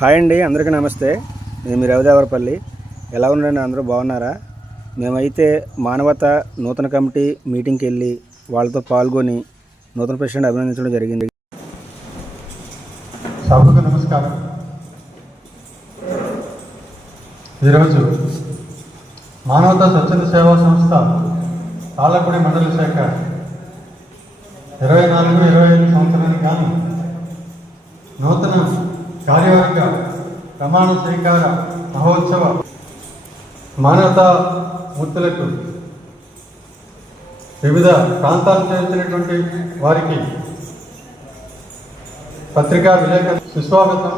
Hi అండి అందరికీ నమస్తే. నేను మీ రవిదేవరపల్లి. ఎలా ఉండండి అందరూ? బాగున్నారా? మేమైతే మానవత నూతన కమిటీ మీటింగ్కి వెళ్ళి వాళ్ళతో పాల్గొని నూతన ప్రెసిడెంట్ అభినందించడం జరిగింది. సభకు నమస్కారం. ఈరోజు మానవత స్వచ్ఛంద సేవా సంస్థ తాళ్ళపూడి మండల శాఖ ఇరవై నాలుగు ఇరవై ఐదు సంవత్సరానికి గాను నూతన కార్యవర్గ ప్రమాణ స్వీకార మహోత్సవ మానవతా మూర్తులకు వివిధ ప్రాంతాలకు చెందినటువంటి వారికి పత్రికా విలేక సుస్వాగతం.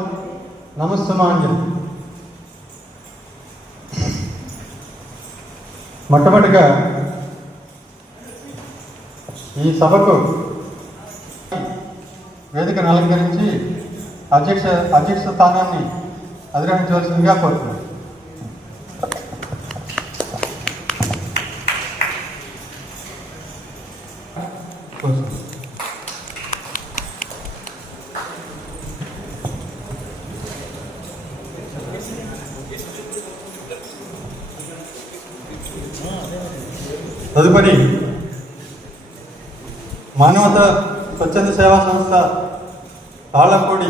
నమస్సుమాంజలి మొట్టమొదటిగా ఈ సభకు వేదికను అలంకరించి అధ్యక్ష అధ్యక్ష స్థానాన్ని అధిరోహించవలసిందిగా కోరుతున్నాను. తదుపరి మానవత స్వచ్ఛంద సేవా సంస్థ తాళంపూడి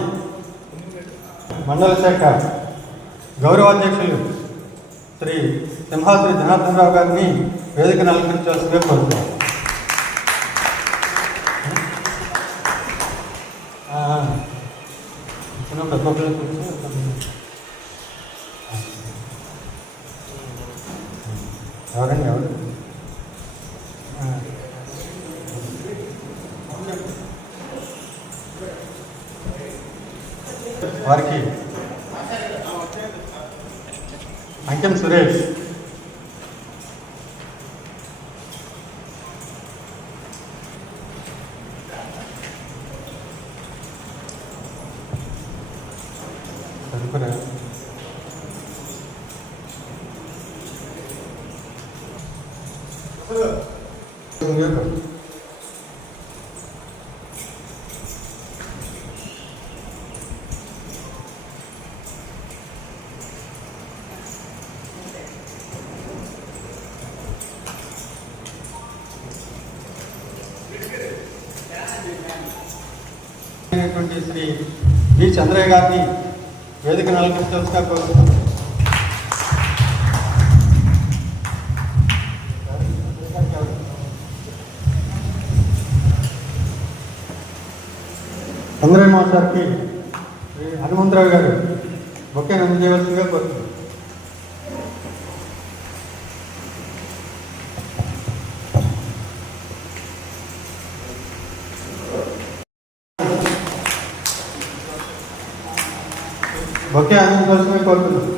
మండల శాఖ గౌరవాధ్యక్షులు శ్రీ సింహాద్రి జనార్దన్ రావు గారిని వేదికను అలంకరించాల్సిందిగా కోరుతున్నాం. ఆ, చిన్న పెద్ద వారికి. అంకెం సురేష్ తదుపరి అయినటువంటి శ్రీ బి చంద్రయ్య గారిని వేదిక నలకరించవలసిగా కోరుతున్నాను చంద్రయ్య మాస్టర్కి హనుమంతరావు గారు బొకే అందజేయవలసిందిగా కోరుతున్నాను బొకే అందించవలసిందిగా కోరుతున్నాను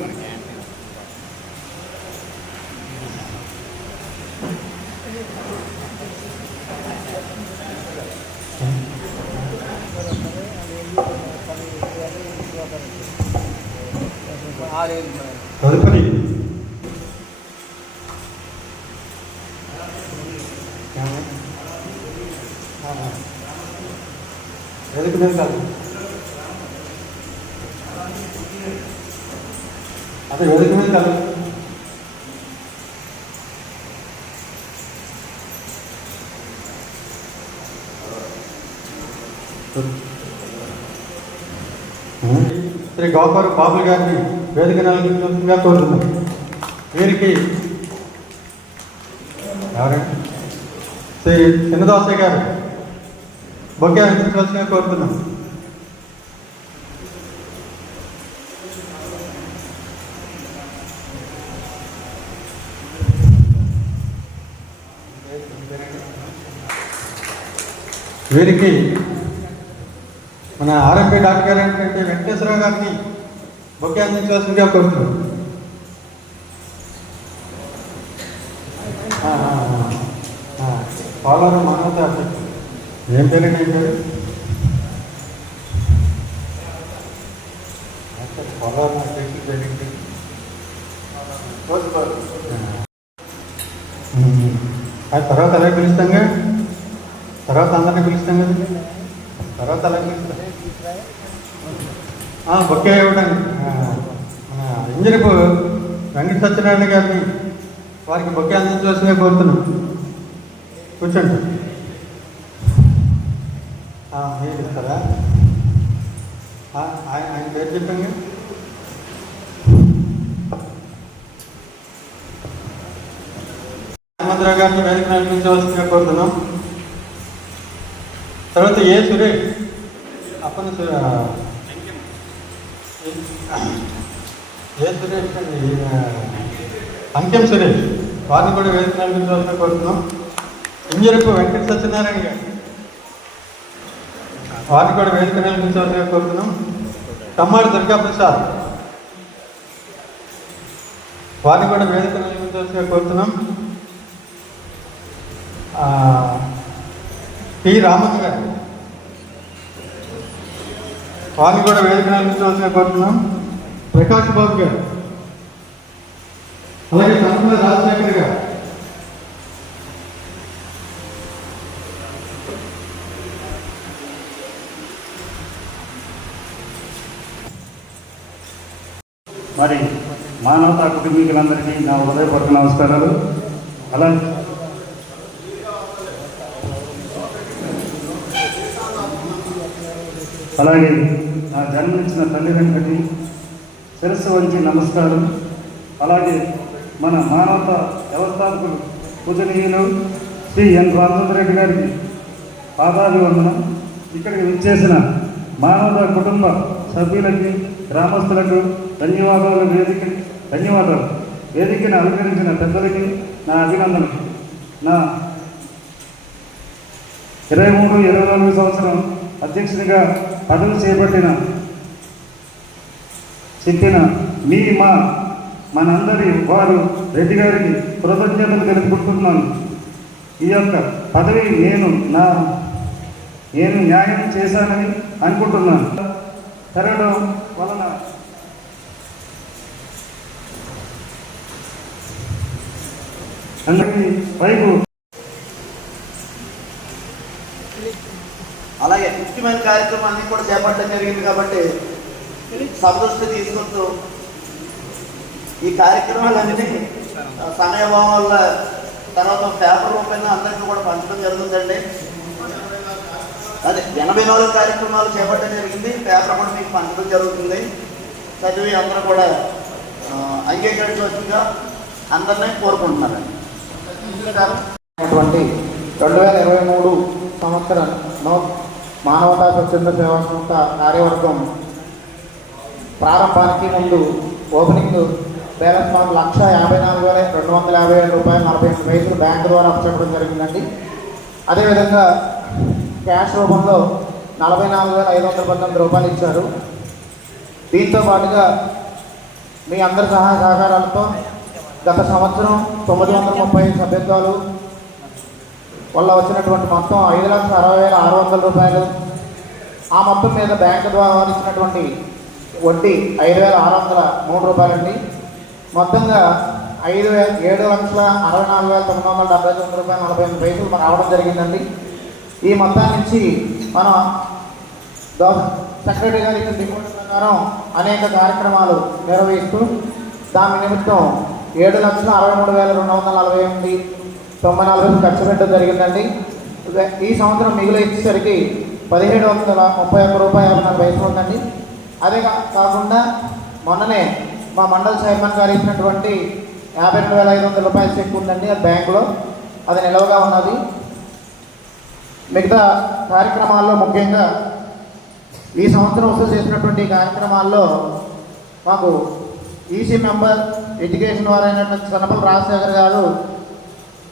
తదుపరి వేదిక మీద కాదు అదే వేదిక మీద కాదు శ్రీ గోపాల్ బాబుల్ గారిని వేదిక నలగించగా కోరుతున్నాం వీరికి ఎవరండి శ్రీ చిన్నదాసయ్య గారు బొకే అందించవలసిందిగా కోరుతున్నాం వీరికి మన ఆర్ఎంపీ డాక్టర్ గారు ఏంటంటే వెంకటేశ్వరరావు గారిని బొకే అందించాల్సిందిగా కోరుతున్నాం పాలన మానవత ఏం పేరండి ఏం పేరు పోలవరం అధ్యక్షుడు ఆ తర్వాత ఎలా పిలుస్తాంగా తర్వాత అందరినీ పిలుస్తాం కదా తర్వాత ఎలా పిలుస్తాం ఆ, బొకే ఇవ్వడానికి ఆ, మన ఇంజనీపు వెంకట సత్యనారాయణ గారిని వారికి బొకే అందించవలసిందే కోరుతున్నాం. కూర్చోండి. ఏం మీరు ఇస్తారా ఆయన ఆయన పేరు చెప్పండి. హనుమంతరావు గారిని వేదిక నడిపించవలసిందిగా కోరుతున్నాం. తర్వాత ఏ సురేష్? అప్పన ఏ సురేష్ అండి? అంకెం సురేష్. వారిని కూడా వేదిక కోరుతున్నాం. ఇంజరపు వెంకట సత్యనారాయణ గారు. వారిని కూడా వేదిక నడిపించవలసిన కోరుతున్నాం. తమ్మాడు దుర్గా ప్రసాద్. వారిని కూడా వేదిక నడిపించవలసిన కోరుతున్నాం. T P. రామన్ గారు. వారిని కూడా వేదిక నడిపించవలసిన కోరుతున్నాం ప్రకాష్ బాబు గారు. అలాగే సంపద రాజశేఖర్ గారు. మరి మానవతా కుటుంబీకులందరికీ నా హృదయపూర్వక నమస్కారాలు. అలా అలాగే నా జన్మనిచ్చిన వెంకటి శిరస్సు వంచి నమస్కారం. అలాగే మన మానవత వ్యవస్థాపకులు పూజనీయులు శ్రీ ఎన్ రామచంద్రరెడ్డి గారికి పాదాభివందనం. ఇక్కడికి విచ్చేసిన మానవత కుటుంబ సభ్యులకి గ్రామస్తులకు ధన్యవాదాలు వేదిక ధన్యవాదాలు. వేదికను అలంకరించిన పెద్దలకి నా అభినందనలు. నా ఇరవై మూడు ఇరవై నాలుగు సంవత్సరం అధ్యక్షునిగా పదవి చేపట్టిన చెప్పిన మీ మా మనందరి వారు రెడ్డి గారికి కృతజ్ఞతలు తెలుపుకుంటున్నాను. ఈ యొక్క పదవి నేను నా నేను న్యాయం చేశానని అనుకుంటున్నాను. పెరగడం వలన అందరికీ వైపు అలాగే ముఖ్యమైన కార్యక్రమాన్ని కూడా చేపట్టడం జరిగింది కాబట్టి సందృష్టి తీసుకుంటూ ఈ కార్యక్రమాలన్నీ సమయభావం వల్ల తర్వాత పేపర్ రూపంలో అందరికీ కూడా పంచడం జరుగుతుందండి. అదే ఎనభై నాలుగు కార్యక్రమాలు చేపట్టడం జరిగింది. పేపర్ కూడా మీకు పంచడం జరుగుతుంది. చదివి అందరూ కూడా అంగీకరించవచ్చుగా అందరినీ కోరుకుంటున్నారండి. రెండు వేల ఇరవై మూడు సంవత్సరంలో మానవతా స్వచ్ఛంద సేవా సంస్థ కార్యవర్గం ప్రారంభానికి ముందు ఓపెనింగ్ బ్యాలెన్స్ మనం లక్ష యాభై నాలుగు వేల రెండు వందల యాభై ఏడు రూపాయలు నలభై ఎనిమిది పైసలు బ్యాంకు ద్వారా అప్పచెప్పడం జరిగిందండి. అదేవిధంగా క్యాష్ రూపంలో నలభై నాలుగు వేల ఐదు వందల పంతొమ్మిది రూపాయలు ఇచ్చారు. దీంతో పాటుగా మీ అందరి సహాయ సహకారాలతో గత సంవత్సరం తొమ్మిది వందల ముప్పై ఐదు సభ్యత్వాలు వల్ల వచ్చినటువంటి మొత్తం ఐదు లక్షల అరవై వేల ఆరు వందల రూపాయలు. ఆ మొత్తం మీద బ్యాంకు ద్వారా ఇచ్చినటువంటి వడ్డీ ఐదు వేల ఆరు వందల మూడు రూపాయలండి. మొత్తంగా ఐదు వేల ఏడు లక్షల అరవై నాలుగు వేల తొమ్మిది వందల డెబ్బై తొమ్మిది రూపాయలు నలభై ఎనిమిది పైసలు మనకు రావడం జరిగిందండి. ఈ మొత్తాన్ని నుంచి మనం సెక్రటరీ గారి రిపోర్ట్ ప్రకారం అనేక కార్యక్రమాలు నిర్వహిస్తూ దాని నిమిత్తం ఏడు లక్షల అరవై మూడు వేల రెండు వందల నలభై ఎనిమిది తొంభై నాలుగు వేలు ఖర్చు పెట్టడం జరిగిందండి ఈ సంవత్సరం మిగులు ఇచ్చేసరికి పదిహేడు వందల ముప్పై ఒక్క రూపాయలు నాకు వయసు ఉందండి. అదే కా- కాకుండా మొన్ననే మా మండల చైర్మన్ గారు ఇచ్చినటువంటి యాభై రెండు వేల ఐదు వందల రూపాయలు చెక్ ఉందండి అది బ్యాంకులో. అది నిలవగా ఉన్నది. మిగతా కార్యక్రమాల్లో ముఖ్యంగా ఈ సంవత్సరం వసూలు చేసినటువంటి కార్యక్రమాల్లో మాకు ఈసీ మెంబర్ ఎడ్యుకేషన్ వారైనటువంటి సనపల రాజశేఖర్ గారు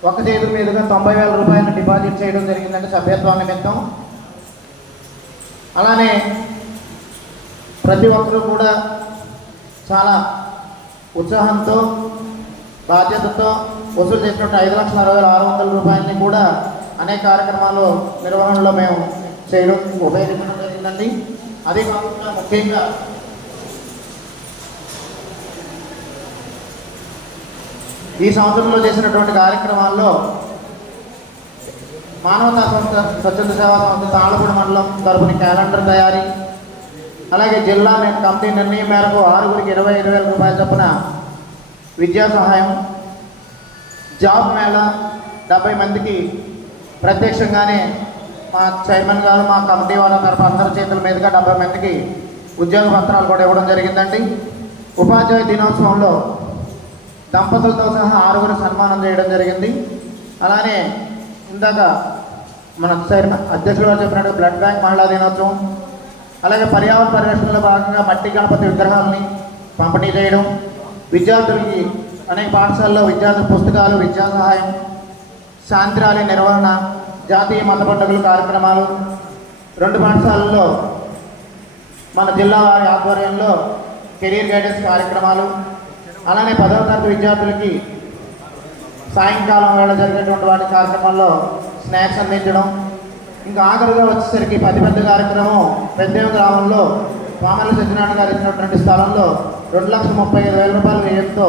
ఒక చేతుల మీదుగా తొంభై వేల రూపాయలు డిపాజిట్ చేయడం జరిగిందండి సభ్యత్వం నిమిత్తం అలానే ప్రతి ఒక్కరూ కూడా చాలా ఉత్సాహంతో బాధ్యతతో వసూలు చేసినట్టు ఐదు లక్షల అరవై వేల ఆరు వందల రూపాయలని కూడా అనేక కార్యక్రమాలు నిర్వహణలో మేము చేయడం ఉపయోగించడం జరిగిందండి. అదే కాకుండా ముఖ్యంగా ఈ సంవత్సరంలో చేసినటువంటి కార్యక్రమాల్లో మానవతా సంస్థ స్వచ్ఛంద సేవా సంస్థ తాళపూడి మండలం తరపున క్యాలెండర్ తయారీ అలాగే జిల్లా నేను కమిటీ నిర్ణయం మేరకు ఆరుగురికి ఇరవై ఐదు వేల రూపాయల చొప్పున విద్యా సహాయం జాబ్ మేళ డెబ్బై మందికి ప్రత్యక్షంగానే మా చైర్మన్ గారు మా కమిటీ వాళ్ళ తరఫు అందరి చేతుల మీదుగా డెబ్బై మందికి ఉద్యోగ పత్రాలు కూడా ఇవ్వడం జరిగిందండి. ఉపాధ్యాయ దినోత్సవంలో దంపతులతో సహా ఆరుగురు సన్మానం చేయడం జరిగింది. అలానే ఇందాక మన చైర్మన్ అధ్యక్షులు గారు చెప్పినట్టు బ్లడ్ బ్యాంక్ మహిళా దినోత్సవం అలాగే పర్యావరణ పరిరక్షణలో భాగంగా మట్టి గణపతి విగ్రహాలని పంపిణీ చేయడం విద్యార్థులకి అనేక పాఠశాలలో విద్యార్థుల పుస్తకాలు విద్యా సహాయం శాంతి నిర్వహణ జాతీయ మత పండుగలు కార్యక్రమాలు. రెండు పాఠశాలల్లో మన జిల్లా వారి ఆధ్వర్యంలో కెరీర్ గైడెన్స్ కార్యక్రమాలు అలానే పదవ తరగతి విద్యార్థులకి సాయంకాలం వేళ జరిగేటువంటి వాటి కార్యక్రమాల్లో స్నాక్స్ అందించడం. ఇంకా ఆఖరుగా వచ్చేసరికి పది పెద్ద కార్యక్రమం పెద్దేవ గ్రామంలో పామల సత్యనారాయణ గారు ఇచ్చినటువంటి స్థలంలో రెండు లక్షల ముప్పై ఐదు వేల రూపాయల వ్యయంతో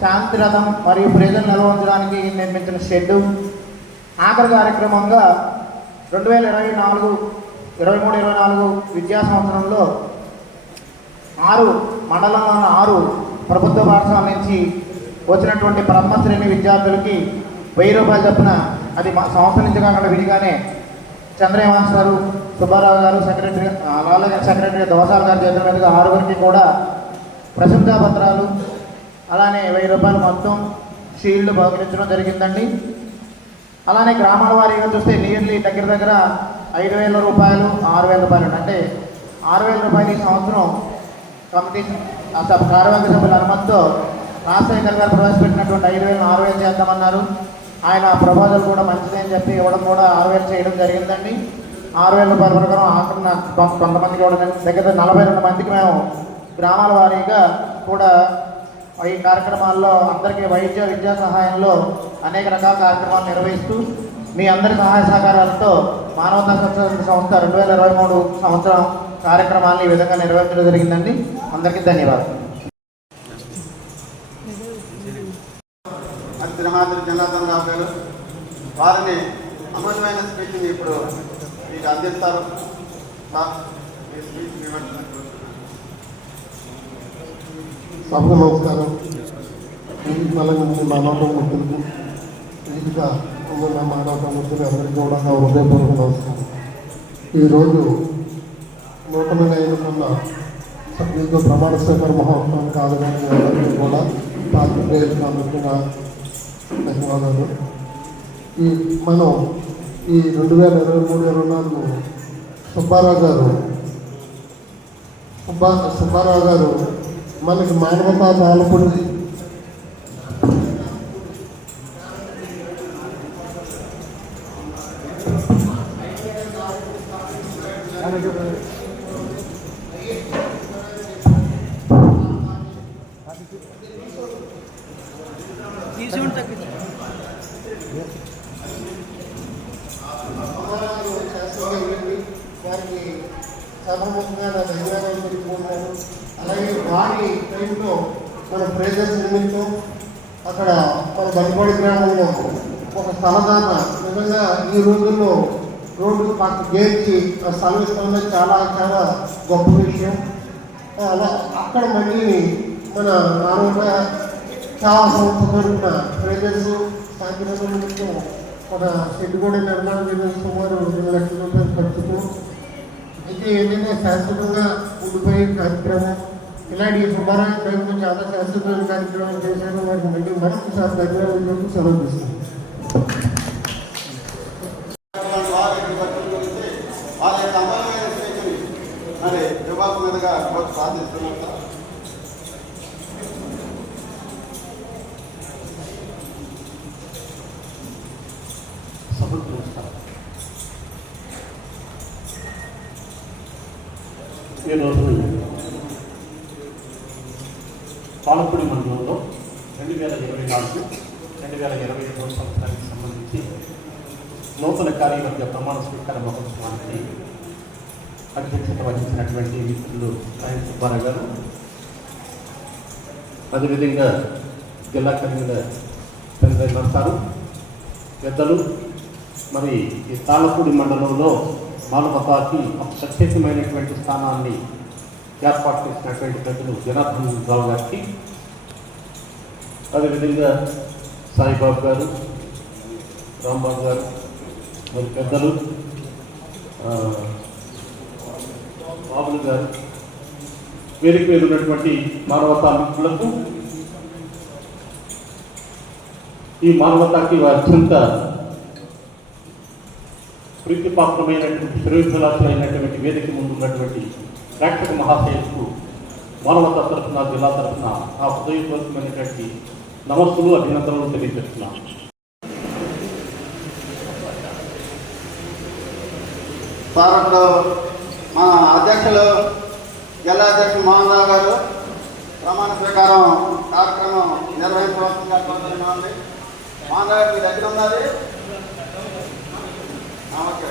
శాంతి రథం మరియు ప్రజలు నిల్వ ఉంచడానికి నిర్మించిన షెడ్డు. ఆఖరి కార్యక్రమంగా రెండు వేల ఇరవై నాలుగు ఇరవై మూడు ఇరవై నాలుగు విద్యా సంవత్సరంలో ఆరు మండలంలోని ఆరు ప్రభుత్వ పాఠశాల నుంచి వచ్చినటువంటి బ్రహ్మశ్రేణి విద్యార్థులకి వెయ్యి రూపాయలు చొప్పున అది మా సంవత్సరం నుంచి కాకుండా విడిగానే చంద్రయామాన్ గారు సుబ్బారావు గారు సెక్రటరీ అలాగే సెక్రటరీ దోసాల్ గారు చేతుల మీదుగా ఆరుగురికి కూడా ప్రశంసా పత్రాలు అలానే వెయ్యి రూపాయలు మొత్తం షీల్డ్ బహుకరించడం జరిగిందండి. అలానే గ్రామాల వారీగా చూస్తే నియర్లీ దగ్గర దగ్గర ఐదు వేల రూపాయలు ఆరు వేల రూపాయలు అంటే ఆరు వేల రూపాయలు ఈ సంవత్సరం కమిటీ సభ కార్యవర్గ సభ్యుల అనుమతితో రాజశేఖర్ గారు ప్రవేశపెట్టినటువంటి ఐదు వేలు ఆరు వేలు చేద్దామన్నారు. ఆయన ప్రపోజల్ కూడా మంచిదే అని చెప్పి ఇవ్వడం కూడా ఆరు వేలు చేయడం జరిగిందండి. ఆరు వేల రూపాయల ప్రకారం ఆఖరిన కొంతమందికి ఇవ్వడం దగ్గర నలభై రెండు మందికి మేము గ్రామాల వారీగా కూడా ఈ కార్యక్రమాల్లో అందరికీ వైద్య విద్యా సహాయంలో అనేక రకాల కార్యక్రమాలు నిర్వహిస్తూ మీ అందరి సహాయ సహకారాలతో మానవతా స్వచ్ఛంద సంస్థ రెండు వేల ఇరవై మూడు సంవత్సరం కార్యక్రమాలను ఈ విధంగా నిర్వహించడం జరిగిందండి. అందరికీ ధన్యవాదాలు. అది తిరుమాదిరి జనార్దన్ రావు గారు వారిని అమూల్యమైన స్పీచ్ని ఇప్పుడు మీకు అందిస్తారు. సభకు నమస్కారం. నల్లగొండ మానవ ముఖ్యులకు వేదిక ఉన్న మానవ ముఖ్యులు అందరికీ కూడా హృదయపూర్వక నమస్కారం. ఈరోజు నూతనంగా ఎన్నుకున్న సభ్యులతో ప్రమాణ స్వీకార మహోత్సవానికి కాదు కూడా పాత్రికేయులకు ధన్యవాదాలు ఈ మనం ఈ రెండు వేల ఇరవై మూడు ఇరవై నాలుగు సుబ్బారావు గారు సుబ్బా సుబ్బారావు గారు మనకి మానవతా పాల్పడి Thank you సభముఖంగా నా ధన్యవాదాలు తెలుపుకుంటున్నాను అలాగే వారి టైంలో మన ప్రేజర్స్ నిమిత్తం అక్కడ మన బలిపాడి గ్రామంలో ఒక స్థలదాన నిజంగా ఈ రోజుల్లో రోడ్డు పక్క చాలా చాలా గొప్ప విషయం. అలా అక్కడ మళ్ళీ మన ఆరోగ్య చాలా సంస్థ ప్రేజర్స్ శాంతినగర్ మన ఒక కూడా నిర్మాణం చేయడం సుమారు రెండు లక్షల రూపాయలు ఖర్చుతో. అయితే ఏంటంటే శాశ్వతంగా ఉండిపోయే కార్యక్రమం. ఇలాంటి సుమారాయ టైంలో చాలా శాశ్వతమైన కార్యక్రమాలు చేశారు. వారికి మళ్ళీ మరొకసారి ధన్యవాదాలు సెలవు తీసుకుంటాం వారి యొక్క ఖర్చుల గురించి వాళ్ళ యొక్క అమూల్యమైన స్పీచ్ని మరి ఇవ్వాల్సిందిగా కోర్టు ప్రార్థిస్తున్నాం ఈరోజు పాలపూడి మండలంలో రెండు వేల ఇరవై నాలుగు రెండు వేల ఇరవై ఐదు సంవత్సరానికి సంబంధించి నూతన కార్యవర్గ ప్రమాణ స్వీకార మహోత్సవానికి అధ్యక్షత వహించినటువంటి మిత్రులు సాయం సుబ్బారావు గారు. అదేవిధంగా జిల్లా కన్వీనర్ చంద్ర నర్సారు పెద్దలు మరి ఈ తాళ్ళపూడి మండలంలో మానవతాకి ఒక ప్రత్యేకమైనటువంటి స్థానాన్ని ఏర్పాటు చేసినటువంటి పెద్దలు జనార్దన్ రావు గారికి అదేవిధంగా సాయిబాబు గారు రాంబాబు గారు మరి పెద్దలు బాబులు గారు వేదిక మీద ఉన్నటువంటి మానవతా మిత్రులకు ఈ మానవతాకి అత్యంత ప్రీతిపాత్రమైనటువంటి శ్రేయోభిలాషులైనటువంటి వేదిక ముందు ఉన్నటువంటి ప్రేక్షక మహాశయులకు మానవత తరఫున జిల్లా తరఫున నా హృదయపూర్వకమైనటువంటి నమస్సులు అభినందనలు తెలియజేస్తున్నాను. సార్ మా మన అధ్యక్షులు జిల్లా అధ్యక్షులు మోహన్ రావు గారు ప్రమాణ ప్రకారం కార్యక్రమం నిర్వహించవలసిందిగా కోరుతున్నామండి. మోహన్ రావు గారు మీ దగ్గర ఉన్నది నమస్తే.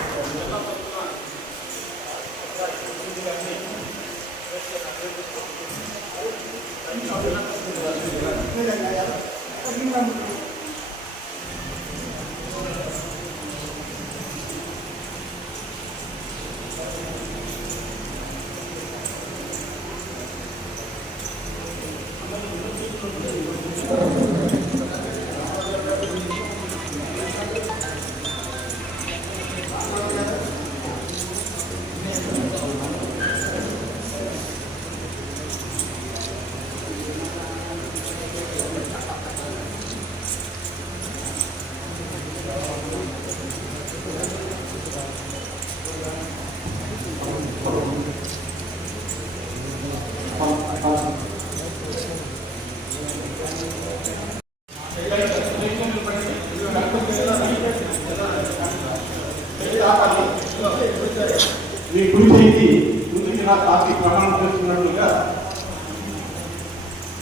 మీ కుడి చేతి ముందుకి నా తాకి ప్రమాణం చేస్తున్నట్లుగా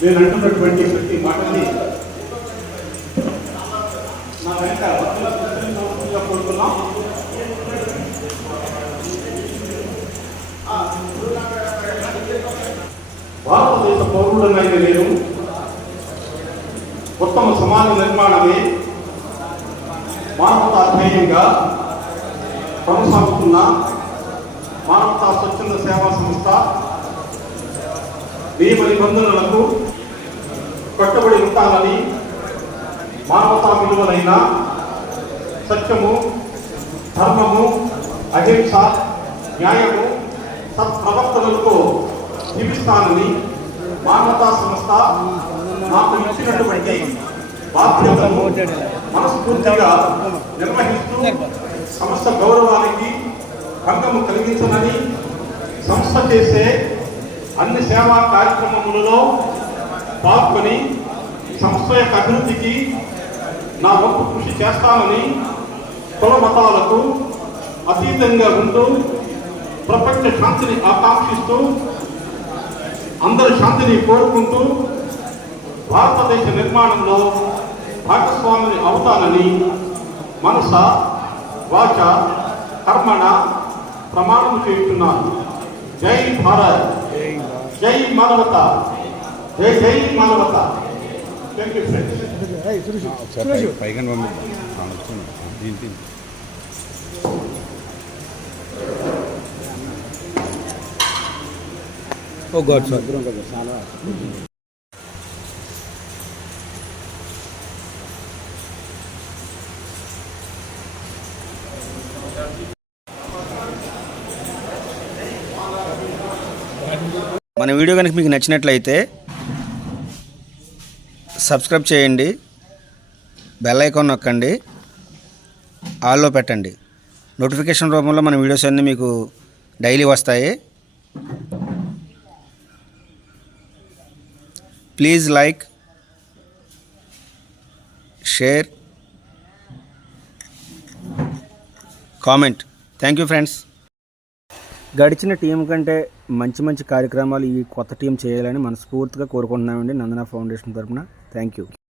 నేను అంటున్నటువంటి ప్రతి మాటని నా వెంట భక్తుల కోరుతున్నాం. భారతదేశ పౌరుడనైన నేను ఉత్తమ సమాజ నిర్మాణమే మానవతా ధ్యేయంగా కొనసాగుతున్న మానవతా స్వచ్ఛంద సేవా సంస్థ నియమ నిబంధనలకు కట్టుబడి ఉంటానని మానవతా విలువలైన సత్యము ధర్మము అహింస న్యాయము సత్ప్రవర్తనలతో జీవిస్తానని మానవతా సంస్థ నాకు ఇచ్చినటువంటి బాధ్యతను మనస్ఫూర్తిగా నిర్వహిస్తూ సంస్థ గౌరవానికి భంగము కలిగించనని సంస్థ చేసే అన్ని సేవా కార్యక్రమములలో పాల్గొని సంస్థ యొక్క అభివృద్ధికి నా వంతు కృషి చేస్తానని కుల మతాలకు అతీతంగా ఉంటూ ప్రపంచ శాంతిని ఆకాంక్షిస్తూ అందరి శాంతిని కోరుకుంటూ భారతదేశ నిర్మాణంలో భాగస్వామిని అవుతానని మనస వాచ కర్మణ ప్రమాణం చేస్తున్నాను జై భారత్. జై మానవత. మానవత. పైగా ఓ గాడ్ సార్ మన వీడియో కనుక మీకు నచ్చినట్లయితే సబ్స్క్రైబ్ చేయండి. బెల్ ఐకాన్ నొక్కండి. ఆల్లో పెట్టండి. నోటిఫికేషన్ రూపంలో మన వీడియోస్ అన్నీ మీకు డైలీ వస్తాయి. Please like share comment. Thank you friends. గడిచిన టీం కంటే మంచి మంచి కార్యక్రమాలు ఈ కొత్త టీం చేయాలని మనస్ఫూర్తిగా కోరుకుంటున్నామండి. నందన ఫౌండేషన్ తరపున థ్యాంక్ యూ